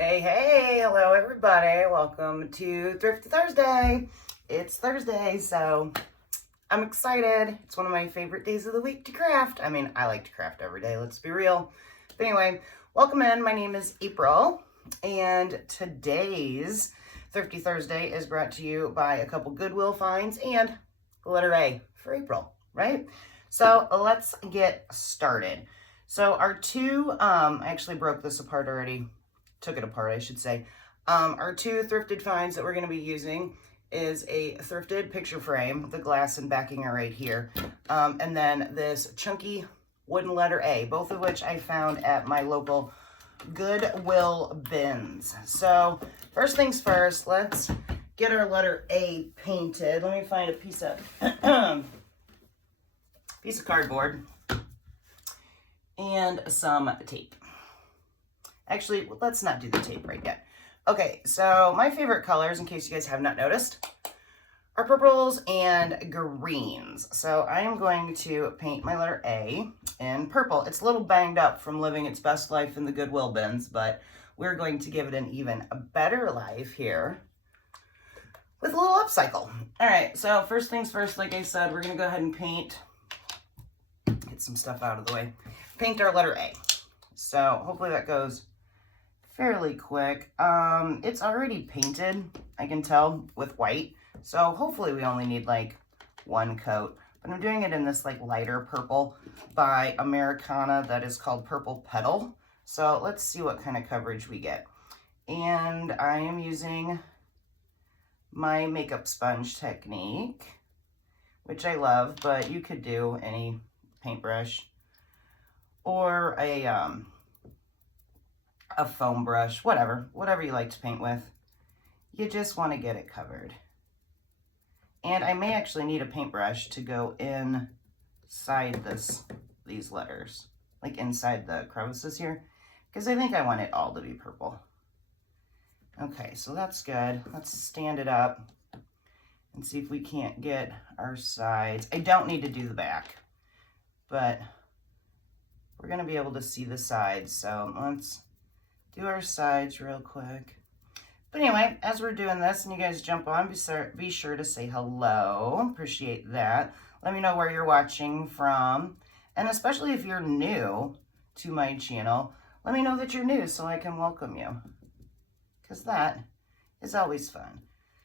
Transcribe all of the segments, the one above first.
Hey, hello everybody. Welcome to Thrifty Thursday. It's Thursday, so I'm excited. It's one of my favorite days of the week to craft. I mean, I like to craft every day, let's be real. But anyway, welcome in. My name is April, and today's Thrifty Thursday is brought to you by a couple Goodwill finds and the letter A for April, right? So let's get started. So our two, I actually broke this apart already. Took it apart, I should say. Our two thrifted finds that we're going to be using is a thrifted picture frame. The glass and backing are right here. And then this chunky wooden letter A, both of which I found at my local Goodwill bins. So first things first, let's get our letter A painted. Let me find a piece of cardboard and some tape. Actually, let's not do the tape right yet. Okay, so my favorite colors, in case you guys have not noticed, are purples and greens. So I am going to paint my letter A in purple. It's a little banged up from living its best life in the Goodwill bins, but we're going to give it an even better life here with a little upcycle. All right, so first things first, like I said, we're gonna go ahead and paint, get some stuff out of the way, paint our letter A. So hopefully that goes fairly quick. It's already painted, I can tell, with white. So hopefully we only need like one coat. But I'm doing it in this like lighter purple by Americana that is called Purple Petal. So let's see what kind of coverage we get. And I am using my makeup sponge technique, which I love, but you could do any paintbrush or a foam brush, whatever you like to paint with. You just want to get it covered. And I may actually need a paintbrush to go inside these letters, like inside the crevices here, because I think I want it all to be purple. Okay, so that's good. Let's stand it up and see if we can't get our sides. I don't need to do the back, but we're going to be able to see the sides, so let's do our sides real quick. But anyway, as we're doing this and you guys jump on, be sure to say hello. Appreciate that. Let me know where you're watching from. And especially if you're new to my channel, let me know that you're new so I can welcome you. Because that is always fun.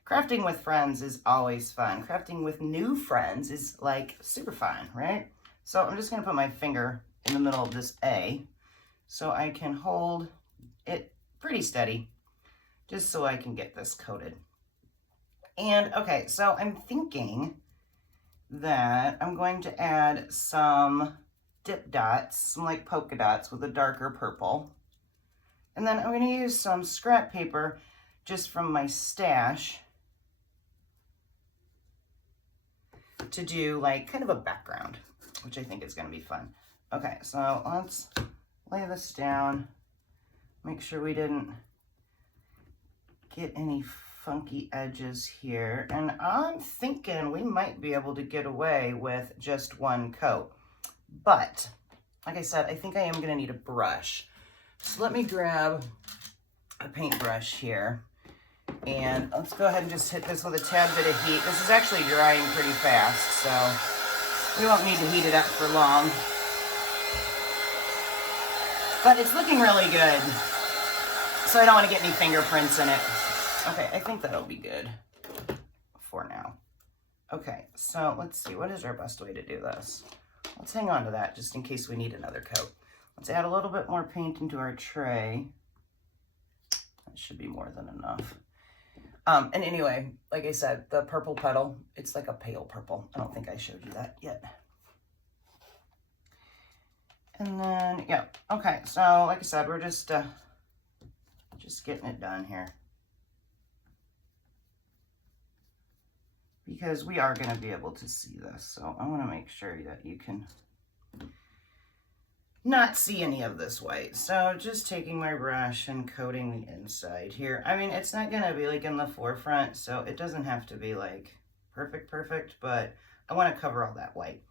Crafting with friends is always fun. Crafting with new friends is like super fun, right? So I'm just going to put my finger in the middle of this A so I can hold it pretty steady, just so I can get this coated. And okay, so I'm thinking that I'm going to add some dip dots, some like polka dots with a darker purple. And then I'm going to use some scrap paper just from my stash to do like kind of a background, which I think is going to be fun. Okay, so let's lay this down. Make sure we didn't get any funky edges here. And I'm thinking we might be able to get away with just one coat. But, like I said, I think I am going to need a brush. So let me grab a paintbrush here. And let's go ahead and just hit this with a tad bit of heat. This is actually drying pretty fast, so we won't need to heat it up for long. But it's looking really good, so I don't want to get any fingerprints in it. Okay, I think that'll be good for now. Okay, so let's see, what is our best way to do this? Let's hang on to that just in case we need another coat. Let's add a little bit more paint into our tray. That should be more than enough. And anyway, like I said, the purple petal, it's like a pale purple. I don't think I showed you that yet. And then, yeah, okay, so like I said, we're just getting it done here. Because we are going to be able to see this, so I want to make sure that you can not see any of this white. So just taking my brush and coating the inside here. I mean, it's not going to be like in the forefront, so it doesn't have to be like perfect, but I want to cover all that white.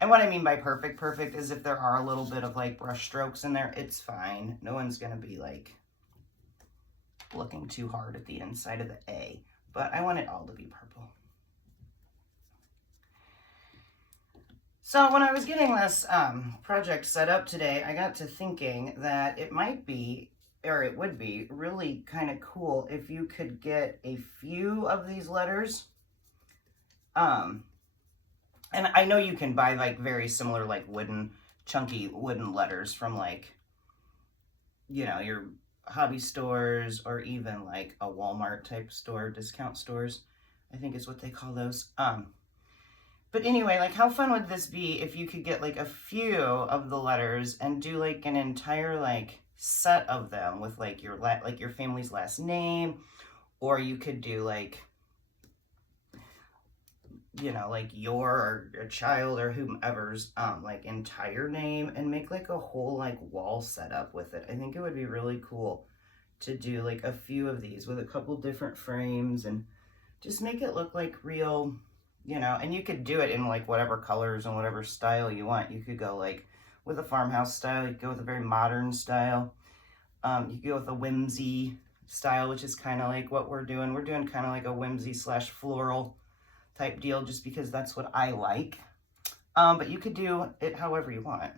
And what I mean by perfect is if there are a little bit of like brush strokes in there, it's fine. No one's going to be like looking too hard at the inside of the A, but I want it all to be purple. So when I was getting this project set up today, I got to thinking that it might be, or it would be, really kind of cool if you could get a few of these letters. And I know you can buy like very similar like chunky wooden letters from like, you know, your hobby stores or even like a Walmart type store, discount stores, I think is what they call those. But anyway, like how fun would this be if you could get like a few of the letters and do like an entire like set of them with like your family's last name, or you could do like, you know, like your child or whomever's like entire name and make like a whole like wall setup with it. I think it would be really cool to do like a few of these with a couple different frames and just make it look like real, you know, and you could do it in like whatever colors and whatever style you want. You could go like with a farmhouse style, you could go with a very modern style. You could go with a whimsy style, which is kind of like what we're doing. We're doing kind of like a whimsy / floral type deal just because that's what I like. But you could do it however you want.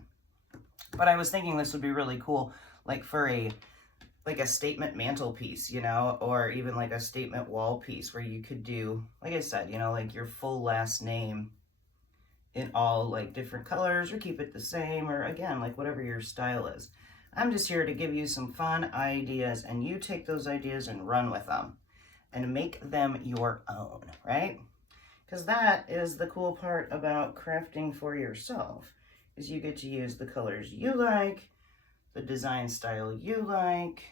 But I was thinking this would be really cool, like for a statement mantelpiece, you know, or even like a statement wall piece where you could do, like I said, you know, like your full last name in all like different colors, or keep it the same, or again, like whatever your style is. I'm just here to give you some fun ideas, and you take those ideas and run with them and make them your own, right? Because that is the cool part about crafting for yourself, is you get to use the colors you like, the design style you like,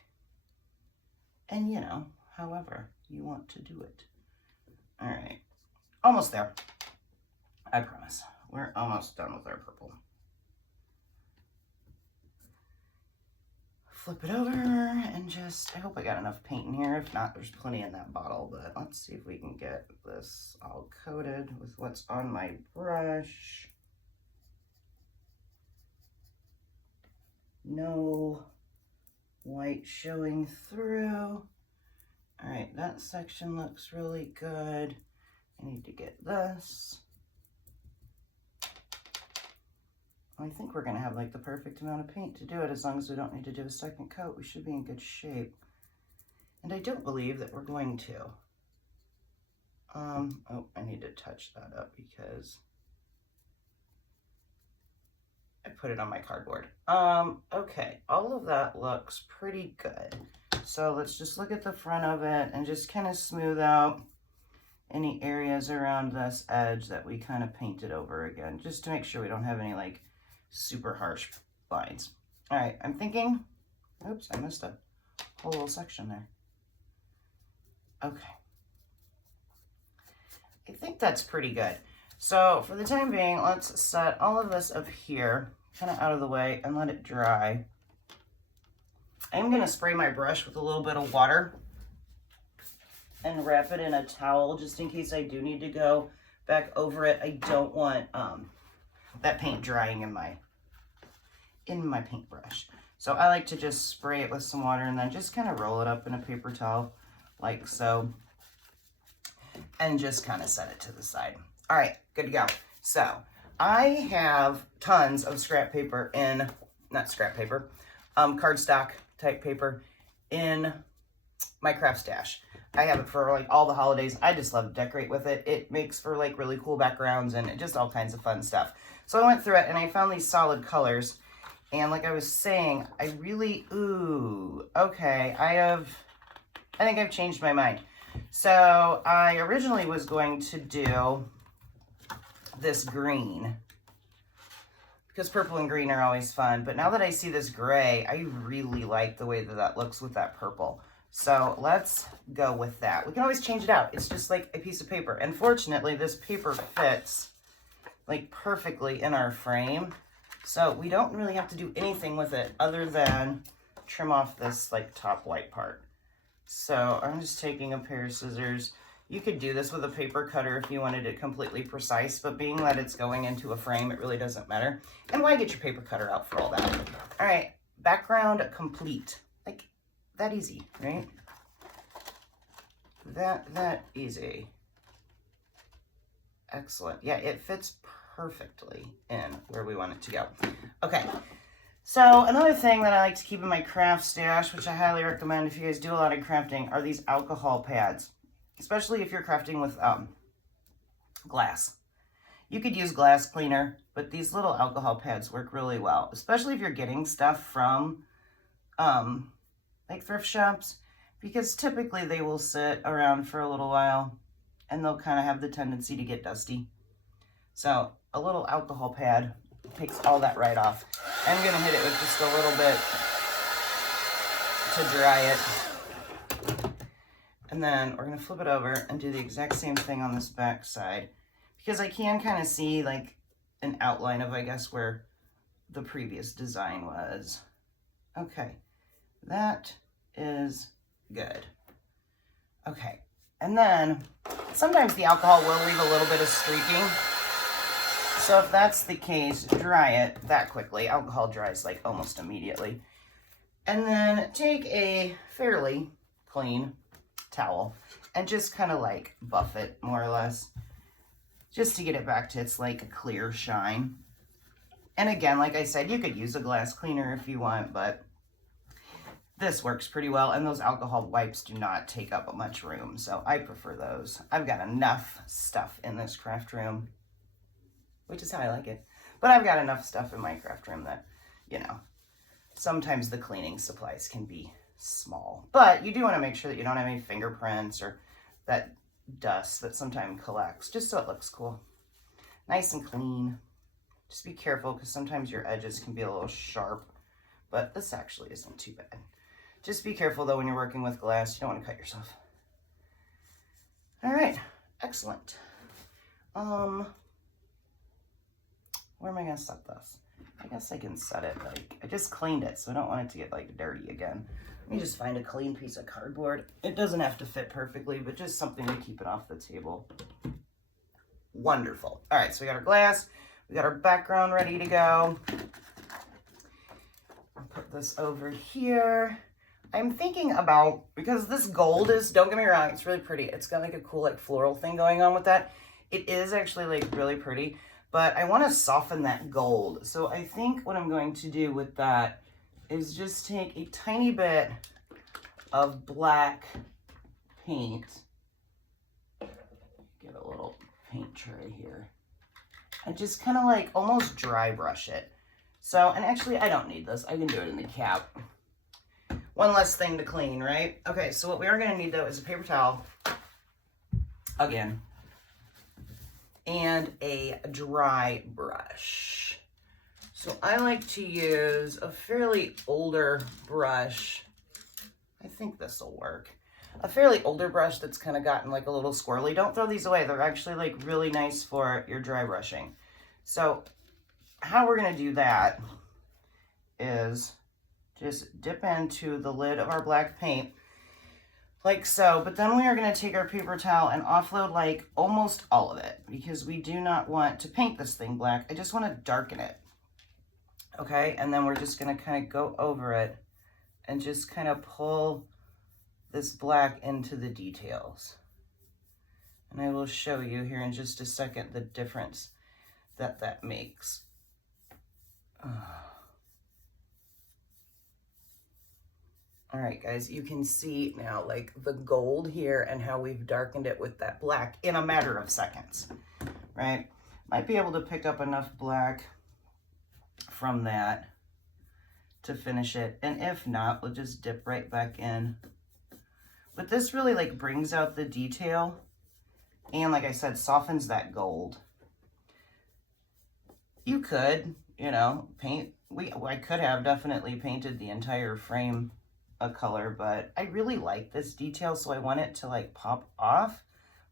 and you know, however you want to do it. All right, almost there. I promise. We're almost done with our purple. Flip it over and just, I hope I got enough paint in here. If not, there's plenty in that bottle, but let's see if we can get this all coated with what's on my brush. No white showing through. All right, that section looks really good. I need to get this. I think we're gonna have like the perfect amount of paint to do it. As long as we don't need to do a second coat, we should be in good shape. And I don't believe that we're going to. Oh, I need to touch that up because I put it on my cardboard. Okay, all of that looks pretty good. So let's just look at the front of it and just kind of smooth out any areas around this edge that we kind of painted over again, just to make sure we don't have any like super harsh lines. All right, I'm thinking, oops, I missed a whole little section there. Okay. I think that's pretty good. So for the time being, let's set all of this up here, kind of out of the way, and let it dry. I'm gonna spray my brush with a little bit of water and wrap it in a towel just in case I do need to go back over it. I don't want that paint drying in my paintbrush. So I like to just spray it with some water and then just kind of roll it up in a paper towel like so, and just kind of set it to the side. All right, good to go. So I have tons of scrap paper cardstock type paper in my craft stash. I have it for like all the holidays. I just love to decorate with it. It makes for like really cool backgrounds and just all kinds of fun stuff. So I went through it and I found these solid colors. And like I was saying, I think I've changed my mind. So I originally was going to do this green because purple and green are always fun. But now that I see this gray, I really like the way that that looks with that purple. So let's go with that. We can always change it out. It's just like a piece of paper. And fortunately, this paper fits like perfectly in our frame. So we don't really have to do anything with it other than trim off this like top white part. So I'm just taking a pair of scissors. You could do this with a paper cutter if you wanted it completely precise, but being that it's going into a frame, it really doesn't matter. And why get your paper cutter out for all that? All right, background complete. Like that easy, right? that easy. Excellent. Yeah, it fits perfectly in where we want it to go. Okay, so another thing that I like to keep in my craft stash, which I highly recommend if you guys do a lot of crafting, are these alcohol pads, especially if you're crafting with glass. You could use glass cleaner, but these little alcohol pads work really well, especially if you're getting stuff from like thrift shops, because typically they will sit around for a little while and they'll kind of have the tendency to get dusty. So a little alcohol pad takes all that right off. I'm going to hit it with just a little bit to dry it. And then we're going to flip it over and do the exact same thing on this back side, because I can kind of see like an outline of, I guess, where the previous design was. Okay, that is good. Okay, and then sometimes the alcohol will leave a little bit of streaking. So if that's the case, dry it that quickly. Alcohol dries like almost immediately. And then take a fairly clean towel and just kind of like buff it more or less, just to get it back to its like clear shine. And again, like I said, you could use a glass cleaner if you want, but this works pretty well, and those alcohol wipes do not take up much room, so I prefer those. I've got enough stuff in this craft room, which is how I like it. But I've got enough stuff in my craft room that, you know, sometimes the cleaning supplies can be small. But you do want to make sure that you don't have any fingerprints or that dust that sometimes collects, just so it looks cool. Nice and clean. Just be careful, because sometimes your edges can be a little sharp, but this actually isn't too bad. Just be careful, though, when you're working with glass. You don't want to cut yourself. All right. Excellent. Where am I going to set this? I guess I can set it, like, I just cleaned it, so I don't want it to get, like, dirty again. Let me just find a clean piece of cardboard. It doesn't have to fit perfectly, but just something to keep it off the table. Wonderful. All right, so we got our glass. We got our background ready to go. I'll put this over here. I'm thinking about, because this gold is, don't get me wrong, it's really pretty. It's got like a cool like floral thing going on with that. It is actually like really pretty, but I want to soften that gold. So I think what I'm going to do with that is just take a tiny bit of black paint. Get a little paint tray here. And just kind of like almost dry brush it. So, and actually I don't need this. I can do it in the cap. One less thing to clean, right? Okay, so what we are going to need, though, is a paper towel, again, and a dry brush. So I like to use a fairly older brush. I think this will work. A fairly older brush that's kind of gotten like a little squirrely. Don't throw these away. They're actually like really nice for your dry brushing. So how we're going to do that is just dip into the lid of our black paint, like so. But then we are going to take our paper towel and offload like almost all of it, because we do not want to paint this thing black. I just want to darken it. Okay, and then we're just going to kind of go over it and just kind of pull this black into the details. And I will show you here in just a second the difference that that makes. All right, guys, you can see now like the gold here and how we've darkened it with that black in a matter of seconds, right? Might be able to pick up enough black from that to finish it. And if not, we'll just dip right back in. But this really like brings out the detail and, like I said, softens that gold. You could, you know, paint, I could have definitely painted the entire frame a color, but I really like this detail, so I want it to like pop off.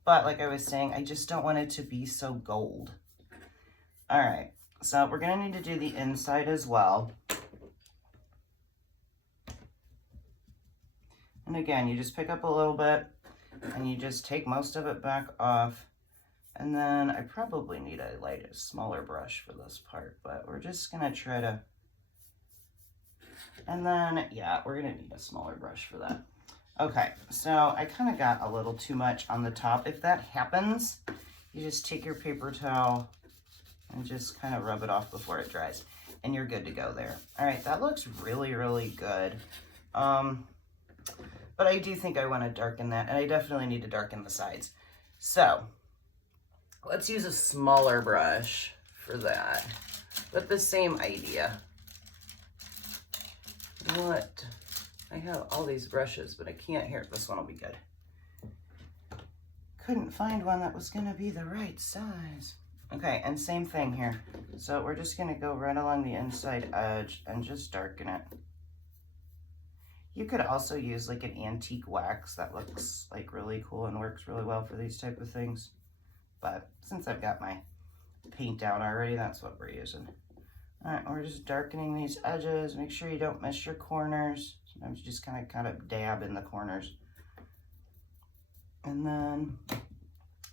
But like I was saying, I just don't want it to be so gold. All right, so we're gonna need to do the inside as well. And again, you just pick up a little bit and you just take most of it back off. And then I probably need a smaller brush for this part, but we're just gonna try to, and then, yeah, we're gonna need a smaller brush for that. Okay, so I kind of got a little too much on the top. If that happens, you just take your paper towel and just kind of rub it off before it dries, and you're good to go there. All right, that looks really, really good. But I do think I want to darken that, and I definitely need to darken the sides. So let's use a smaller brush for that, but the same idea. What? I have all these brushes, but I can't here. This one will be good. Couldn't find one that was gonna be the right size. Okay, and same thing here. So we're just gonna go right along the inside edge and just darken it. You could also use like an antique wax that looks like really cool and works really well for these type of things. But since I've got my paint down already, that's what we're using. All right, we're just darkening these edges. Make sure you don't miss your corners. Sometimes you just kind of dab in the corners. And then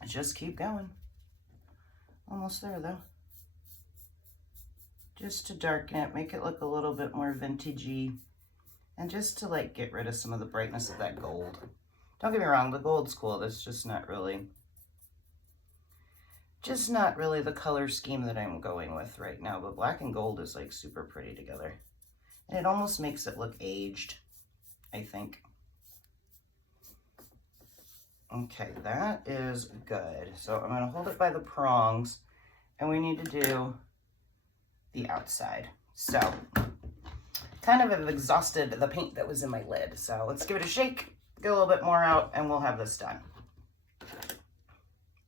just keep going. Almost there though. Just to darken it, make it look a little bit more vintagey. And just to like get rid of some of the brightness of that gold. Don't get me wrong, the gold's cool. That's just not really the color scheme that I'm going with right now. But black and gold is like super pretty together. And it almost makes it look aged, I think. Okay, that is good. So I'm gonna hold it by the prongs, and we need to do the outside. So, kind of have exhausted the paint that was in my lid. So let's give it a shake, get a little bit more out, and we'll have this done.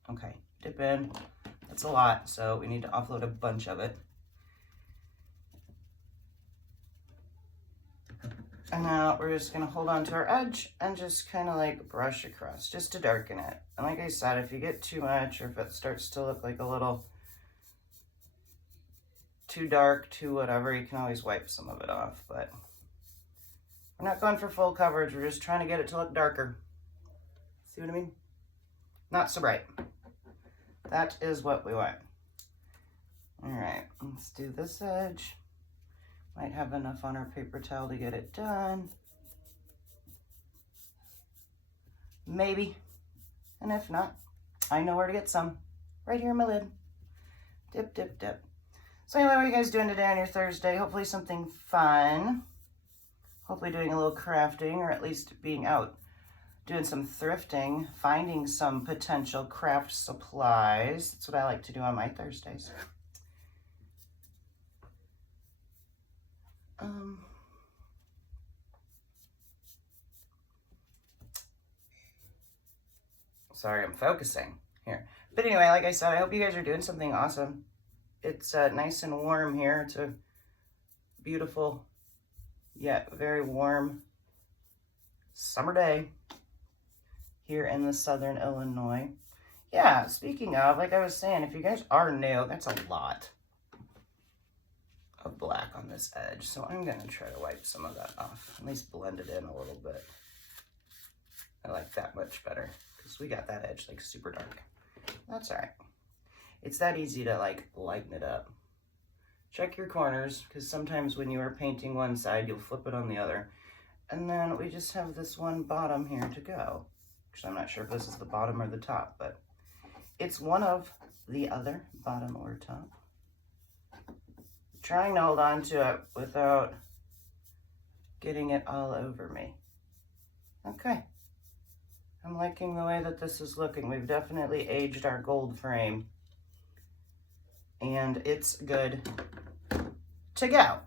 Okay, dip in. That's a lot, so we need to offload a bunch of it. And now we're just gonna hold on to our edge and just kind of like brush across just to darken it. And like I said, if you get too much or if it starts to look like a little too dark, too whatever, you can always wipe some of it off. But we're not going for full coverage. We're just trying to get it to look darker. See what I mean? Not so bright. That is what we want. All right, let's do this edge. Might have enough on our paper towel to get it done. Maybe. And if not, I know where to get some. Right here in my lid. Dip, dip, dip. So anyway, what are you guys doing today on your Thursday? Hopefully something fun. Hopefully doing a little crafting, or at least being out doing some thrifting, finding some potential craft supplies. That's what I like to do on my Thursdays. Sorry, I'm focusing here. But anyway, like I said, I hope you guys are doing something awesome. It's nice and warm here. It's a beautiful, yet very warm summer day here in the southern Illinois. Yeah, speaking of, like I was saying, if you guys are new, that's a lot of black on this edge. So I'm going to try to wipe some of that off. At least blend it in a little bit. I like that much better because we got that edge like super dark. That's all right. It's that easy to like lighten it up. Check your corners because sometimes when you are painting one side, you'll flip it on the other. And then we just have this one bottom here to go. Actually, I'm not sure if this is the bottom or the top, but it's one of the other, bottom or top. Trying to hold on to it without getting it all over me. Okay. I'm liking the way that this is looking. We've definitely aged our gold frame. And it's good to go.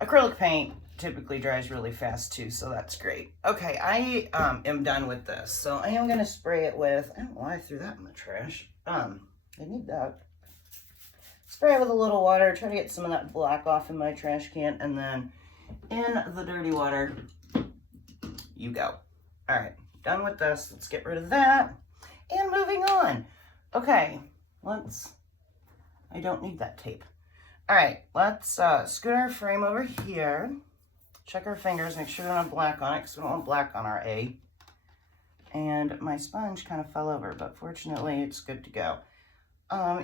Acrylic paint typically dries really fast too, so that's great. Okay, I am done with this. So I am gonna spray it with, I don't know why I threw that in the trash. I need that. Spray it with a little water, try to get some of that black off in my trash can, and then in the dirty water, you go. All right, done with this. Let's get rid of that. And moving on. Okay, I don't need that tape. All right, let's scoot our frame over here. Check our fingers, make sure we don't have black on it, because we don't want black on our A. And my sponge kind of fell over, but fortunately it's good to go.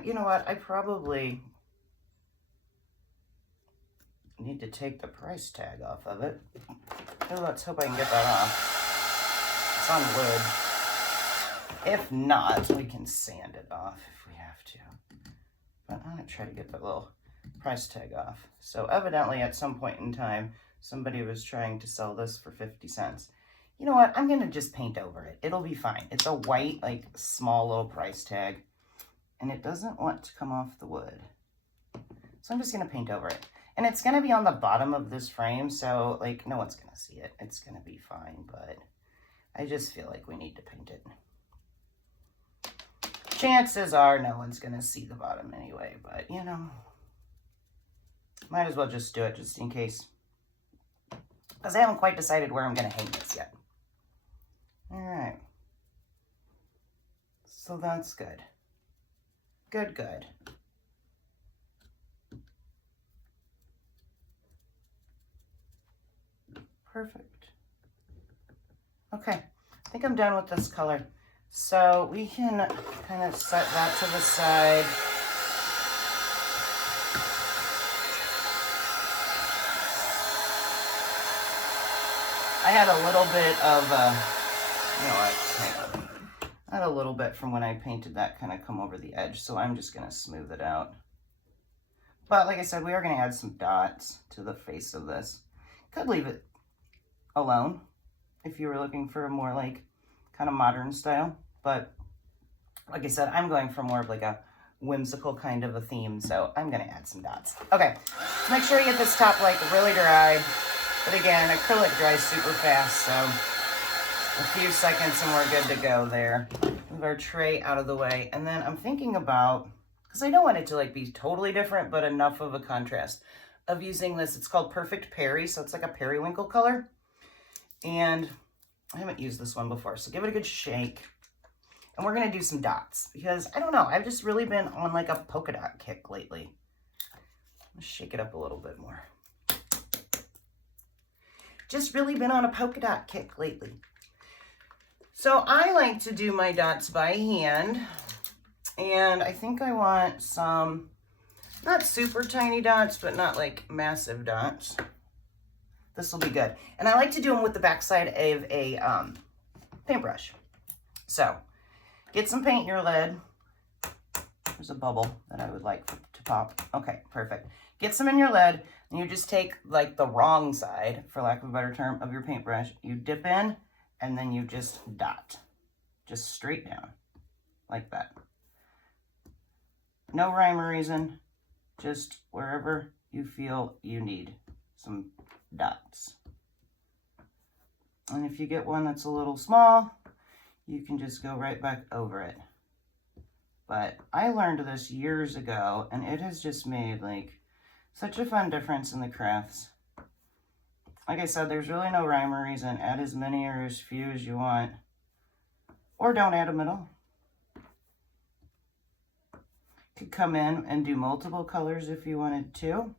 You know what? I probably need to take the price tag off of it. So let's hope I can get that off. it's on wood. If not, we can sand it off if we have to. But I'm gonna try to get the little price tag off. So evidently at some point in time, somebody was trying to sell this for 50 cents. You know what? I'm gonna just paint over it. It'll be fine. It's a white, like, small little price tag, and it doesn't want to come off the wood. So I'm just gonna paint over it. And it's gonna be on the bottom of this frame, so, like, no one's gonna see it. It's gonna be fine, but I just feel like we need to paint it. Chances are no one's gonna see the bottom anyway, but, you know, might as well just do it just in case. Because I haven't quite decided where I'm gonna hang this yet. All right. So that's good. Good, good. Perfect. Okay, I think I'm done with this color. So we can kind of set that to the side. I had a little bit of, you know what, hang on. I had a little bit from when I painted that kind of come over the edge, so I'm just gonna smooth it out. But like I said, we are gonna add some dots to the face of this. Could leave it alone if you were looking for a more like kind of modern style, but like I said, I'm going for more of like a whimsical kind of a theme, so I'm gonna add some dots. Okay, make sure you get this top like really dry, but again, acrylic dries super fast, so a few seconds and we're good to go there. Move our tray out of the way, and then I'm thinking about, because I don't want it to like be totally different, but enough of a contrast, of using this. It's called Perfect Perry, so it's like a periwinkle color. And I haven't used this one before, so give it a good shake. And we're gonna do some dots, because I don't know, I've just really been on like a polka dot kick lately. Let's shake it up a little bit more. Just really been on a polka dot kick lately. So I like to do my dots by hand, and I think I want some, not super tiny dots, but not like massive dots. This will be good. And I like to do them with the backside of a paintbrush. So get some paint in your lid. There's a bubble that I would like to pop. Okay, perfect. Get some in your lid, and you just take like the wrong side, for lack of a better term, of your paintbrush. You dip in, and then you just dot. Just straight down, like that. No rhyme or reason, just wherever you feel you need some dots. And if you get one that's a little small, you can just go right back over it. But I learned this years ago, and it has just made like such a fun difference in the crafts. Like I said, there's really no rhyme or reason. Add as many or as few as you want, or don't add them at all. Could come in and do multiple colors if you wanted to.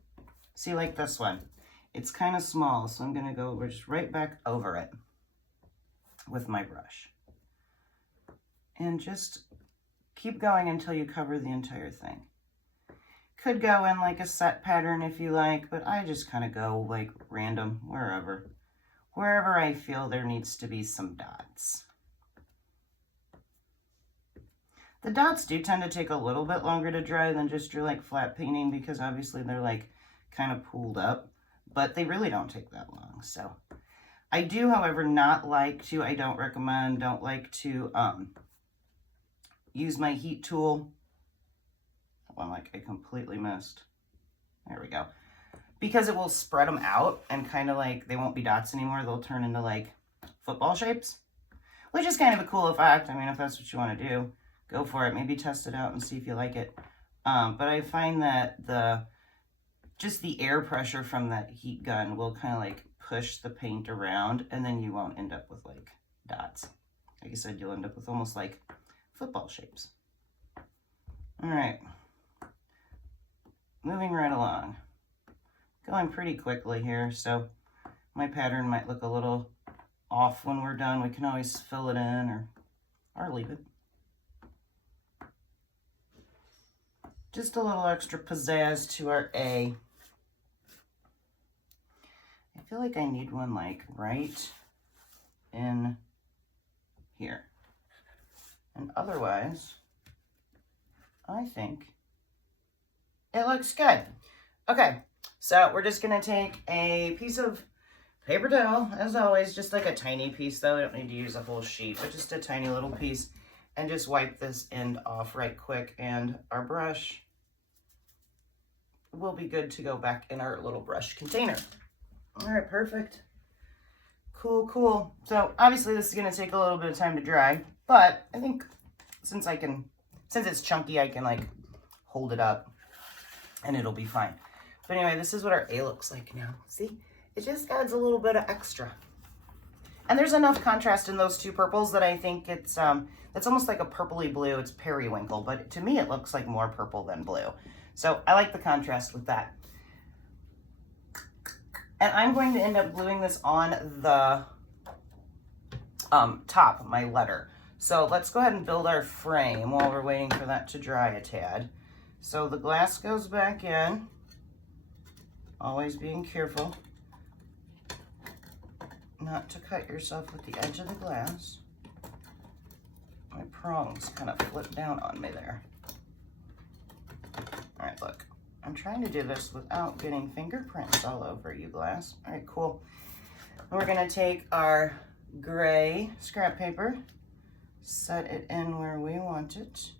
See, like this one, it's kind of small, so I'm gonna go just right back over it with my brush. And just keep going until you cover the entire thing. Could go in like a set pattern if you like, but I just kind of go like random, wherever I feel there needs to be some dots. The dots do tend to take a little bit longer to dry than just your like flat painting, because obviously they're like kind of pooled up, but they really don't take that long. So I do, however, not like to, don't like to use my heat tool. One like I completely missed. There we go. Because it will spread them out and kind of like, they won't be dots anymore. They'll turn into like football shapes, which is kind of a cool effect. I mean, if that's what you want to do, go for it. Maybe test it out and see if you like it. But I find that just the air pressure from that heat gun will kind of like push the paint around, and then you won't end up with like dots. Like I said, you'll end up with almost like football shapes. All right. Moving right along. Going pretty quickly here, so my pattern might look a little off when we're done. We can always fill it in or leave it. Just a little extra pizzazz to our A. I feel like I need one like right in And otherwise, I think it looks good. Okay, so we're just gonna take a piece of paper towel, as always, just like a tiny piece though. We don't need to use a whole sheet, but just a tiny little piece, and just wipe this end off right quick, and our brush will be good to go back in our little brush container. All right, perfect. Cool, cool. So obviously this is gonna take a little bit of time to dry, but I think since it's chunky, I can like hold it up and it'll be fine. But anyway, this is what our A looks like now. See, it just adds a little bit of extra. And there's enough contrast in those two purples that I think it's almost like a purpley blue. It's periwinkle, but to me it looks like more purple than blue. So I like the contrast with that. And I'm going to end up gluing this on the top of my letter. So let's go ahead and build our frame while we're waiting for that to dry a tad. So the glass goes back in, always being careful not to cut yourself with the edge of the glass. My prongs kind of flip down on me there. All right, look, I'm trying to do this without getting fingerprints all over you, glass. All right, cool. We're gonna take our gray scrap paper, set it in where we want it.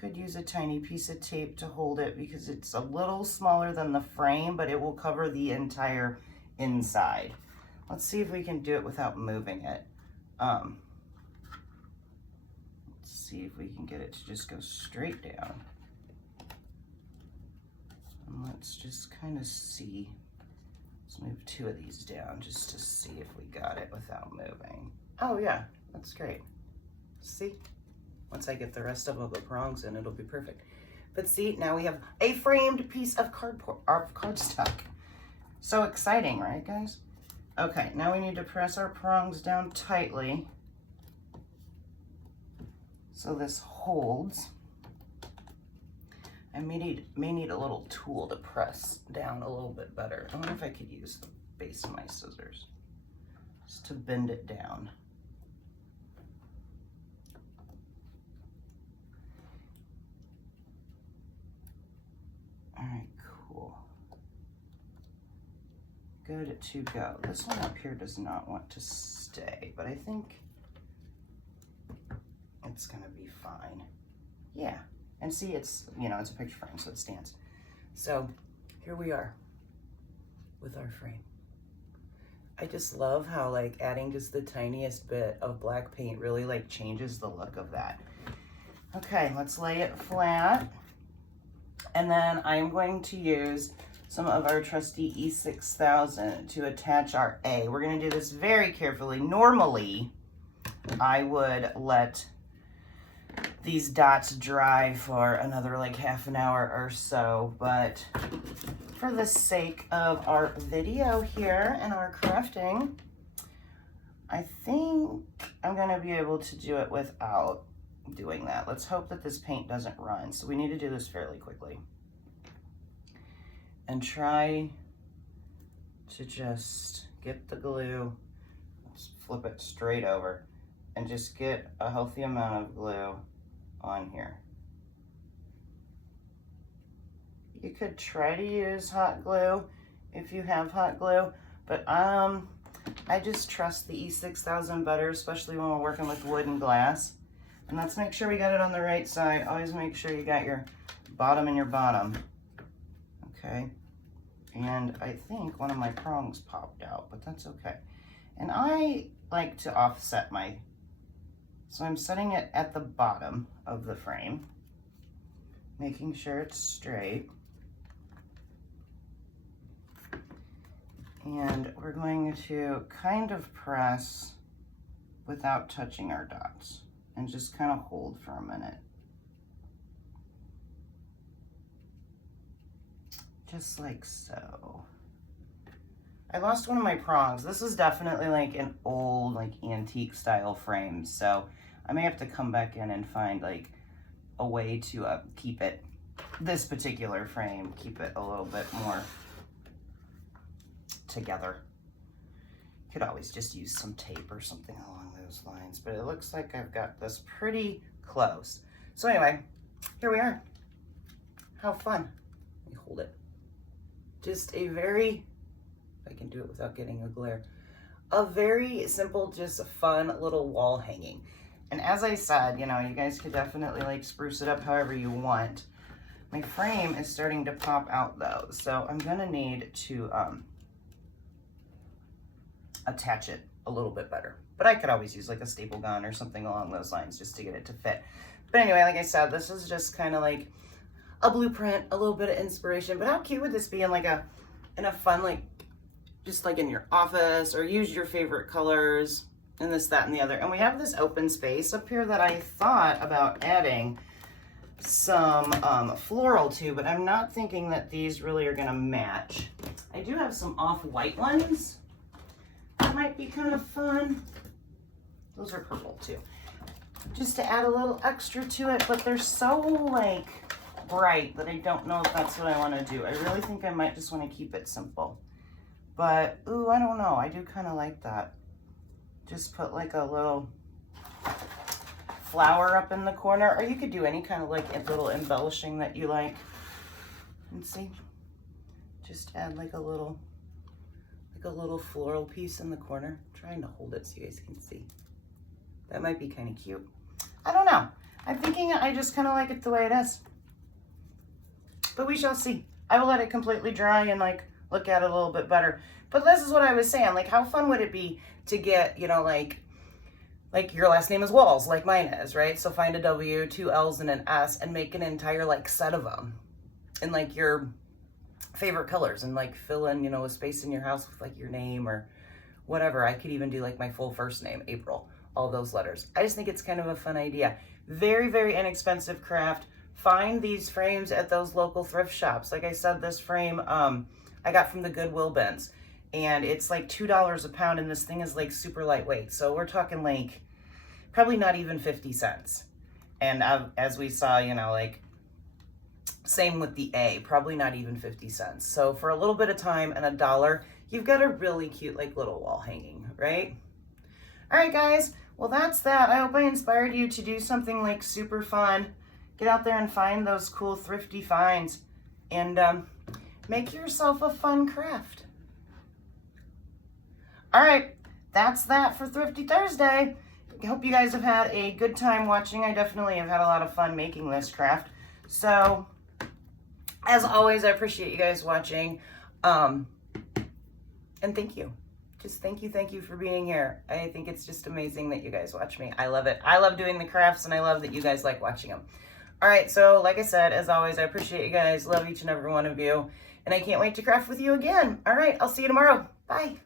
Could use a tiny piece of tape to hold it because it's a little smaller than the frame, but it will cover the entire inside. Let's see if we can do it without moving it. Let's see if we can get it to just go straight down. And let's just kind of see. Let's move two of these down just to see if we got it without moving. Oh yeah, that's great. See? Once I get the rest of the prongs in, it'll be perfect. But see, now we have a framed piece of cardstock. So exciting, right, guys? Okay, now we need to press our prongs down tightly so this holds. I may need a little tool to press down a little bit better. I wonder if I could use the base of my scissors just to bend it down. All right, cool. Good to go. This one up here does not want to stay, but I think it's gonna be fine. Yeah, and see, it's, you know, it's a picture frame, so it stands. So here we are with our frame. I just love how like adding just the tiniest bit of black paint really like changes the look of that. Okay, let's lay it flat. And then I'm going to use some of our trusty E6000 to attach our A. We're gonna do this very carefully. Normally, I would let these dots dry for another like half an hour or so, but for the sake of our video here and our crafting, I think I'm gonna be able to do it without doing that. Let's hope that this paint doesn't run. So we need to do this fairly quickly and try to just get the glue, let's flip it straight over and just get a healthy amount of glue on here. You could try to use hot glue if you have hot glue, but I just trust the E6000 better, especially when we're working with wood and glass. And let's make sure we got it on the right side. Always make sure you got your bottom in your bottom. Okay. And I think one of my prongs popped out, but that's okay. And I like to offset my, so I'm setting it at the bottom of the frame, making sure it's straight. And we're going to kind of press without touching our dots and just kind of hold for a minute. Just like so. I lost one of my prongs. This is definitely like an old, like antique style frame. So I may have to come back in and find like a way to keep it, this particular frame, keep it a little bit more together. Could always just use some tape or something along those lines, but it looks like I've got this pretty close. So anyway, here we are. How fun. Let me hold it. Just a very, if I can do it without getting a glare, a very simple, just a fun little wall hanging. And as I said, you know, you guys could definitely like spruce it up however you want. My frame is starting to pop out though, so I'm gonna need to attach it a little bit better. But I could always use like a staple gun or something along those lines just to get it to fit. But anyway, like I said, this is just kind of like a blueprint, a little bit of inspiration. But how cute would this be in like in a fun, like, just like in your office, or use your favorite colors and this, that, and the other. And we have this open space up here that I thought about adding some floral to, but I'm not thinking that these really are gonna match. I do have some off-white ones that might be kind of fun. Those are purple too. Just to add a little extra to it, but they're so like bright that I don't know if that's what I want to do. I really think I might just want to keep it simple. But, ooh, I don't know. I do kind of like that. Just put like a little flower up in the corner, or you could do any kind of like a little embellishing that you like. And see, just add like a little floral piece in the corner. I'm trying to hold it so you guys can see. That might be kind of cute. I don't know. I'm thinking I just kind of like it the way it is. But we shall see. I will let it completely dry and like look at it a little bit better. But this is what I was saying. Like, how fun would it be to get, you know, like your last name is Walls, like mine is, right? So find a W, 2 L's, and an S, and make an entire like set of them in like your favorite colors, and like fill in, you know, a space in your house with like your name or whatever. I could even do like my full first name, April, all those letters. I just think it's kind of a fun idea. Very, very inexpensive craft. Find these frames at those local thrift shops. Like I said, this frame I got from the Goodwill bins, and it's like $2 a pound, and this thing is like super lightweight. So we're talking like probably not even 50 cents. And as we saw, you know, like same with the A, probably not even 50 cents. So for a little bit of time and $1, you've got a really cute like little wall hanging, right? All right, guys. Well, that's that. I hope I inspired you to do something like super fun. Get out there and find those cool thrifty finds, and make yourself a fun craft. All right, that's that for Thrifty Thursday. I hope you guys have had a good time watching. I definitely have had a lot of fun making this craft. So, as always, I appreciate you guys watching. And thank you. Just thank you for being here. I think it's just amazing that you guys watch me. I love it. I love doing the crafts, and I love that you guys like watching them. All right, so like I said, as always, I appreciate you guys. Love each and every one of you. And I can't wait to craft with you again. All right, I'll see you tomorrow. Bye.